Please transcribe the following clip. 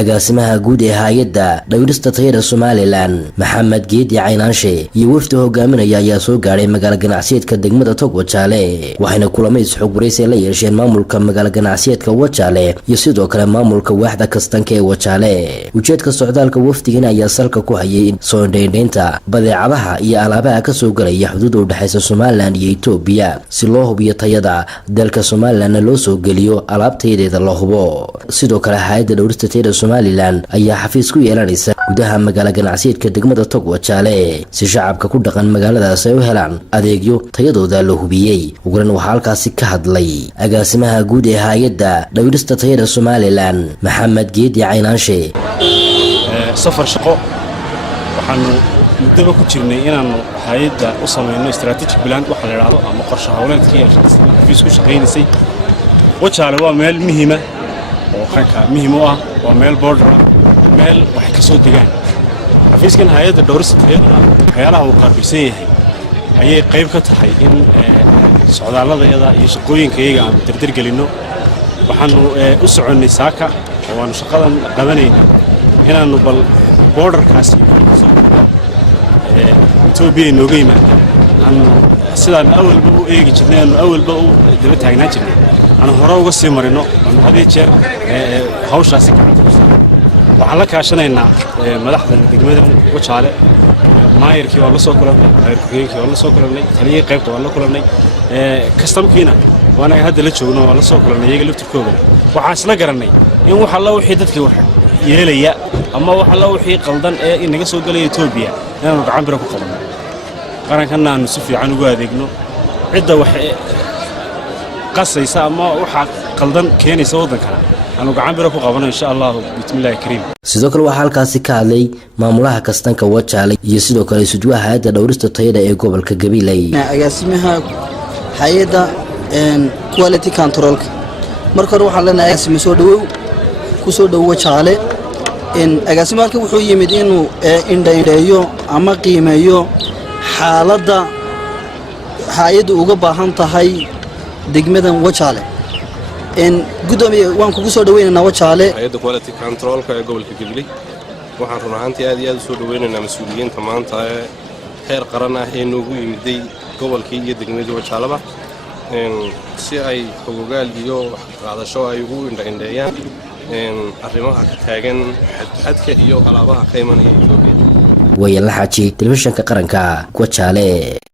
agaasimaha guud ee hay'adda dhawrista tayada Somaliland Maxamed Geedi Caynaanshe iyo wafdi hogaaminaya ayaa soo gaaray magaala ganacsiyeedka degmada Tog Wajaale waxayna kulamay xog wareysi la yeesheen maamulka magaala ganacsiyeedka Wajaale iyo sidoo kale maamulka waaxda kastanka ee Wajaale ujeedka socdaalka wafdigan ayaa salka ku hayay soo dheeynta badeecadaha iyo alaabaha ka soo galaya xuduudda u dhaxaysa Somaliland iyo Itoobiya si loo hubiyo tayada dalka Somaliland loo soo geliyo alaabteeda la hubo sidoo kale hay'adda dhawrista tayada Somaliland ayaa xafiis ku yeelanaysa gudaha magaala ganacsiyeedka degmada Tog Wajaale si shacabka ku dhaqan magaaladaas ay u helaan adeegyo tayadooda la hubiyay ugu waxa halkaasi ka hadlay agaasimaha guud ee hay'adda dhawrista tayada Somaliland Maxamed Geedi Caynaanshe safar shaqo waxaanu muddo ku jirnay inaanu hay'adda u sameeyno strategic plan waxa la yiraahdo ama qorshe hawleedkii xafiis ku shaqeynayay Wajaale waa meel muhiim ah oo qanka muhiim u ah waa meel border meel wax ka soo degaan xafiiskan hay'adda dhawrista tayada waxyaalaha uu qaabisay yahay ayay qayb ka tahay in socdaaladayada iyo shaqooyinkayaga aan dardir gelino waxaanu u soconay saaka oo aan shaqadan qabanayna inaanu bal borderkaasi Itoobiya nooga yimaado aan sidaan awalba u eegi jirnay aan awalba u daba taagnaa jirnay aan hore uga sii marino aan hadii jeer hawshaasi waxaan la kaashanaynaa madaxda degmada Wajaale maayirkii waa la soo kulanay maayirkii waa la soo kulanay taliyay qaybta waa la kulanay kastamkiina waana hadda la joogno waa la soo kulanay iyaga laftirkooda waxaan isla garanay in waxa la wixii dadkii wax yeelaya ama waxa la wixii qaldan ee inaga soo galay Itoobiya inaanu gacan bir ku qabno qarankan aanu si fiican ugu adeegno cidda wax qasaysa ama waxa qaldan keenaysa wadankana aanu gacan bir ku qabano insha Allah bismillaahir kariim sidoo kale waxa halkaasi ka hadlay maamulaha kastanka Wajaale iyo sidoo kale suduwaha hay'adda dhawrista tayada ee gobolka Gabiley agaasimaha hay'adda quality control marka waxa la leeyahay agaasimo soo dhawow ku soo dhawow Wajaale agaasimaha wuxuu yimid inuu indhayo ama qiimeeyo xaaladda hay'addu uga baahan tahay degmadan Wajaale gudoomiye waan kugu soo dhaweynaynaa Wajaale hay'adda quality control ka ee gobolka Gabiley waxaan runaantii aad iyo aad u soo dhaweynaynaa mas'uuliyiinta maanta ee heer qaran ah ee noogu yimiday gobolkii iyo degmada Wajaalaba si ay xogogaal iyo qaadasho ay ugu indhaynayaan arrimaha ka taagan xadka iyo alaabaha ka imanaya Itoobiya way la xaji telefishinka qaranka Wajaale.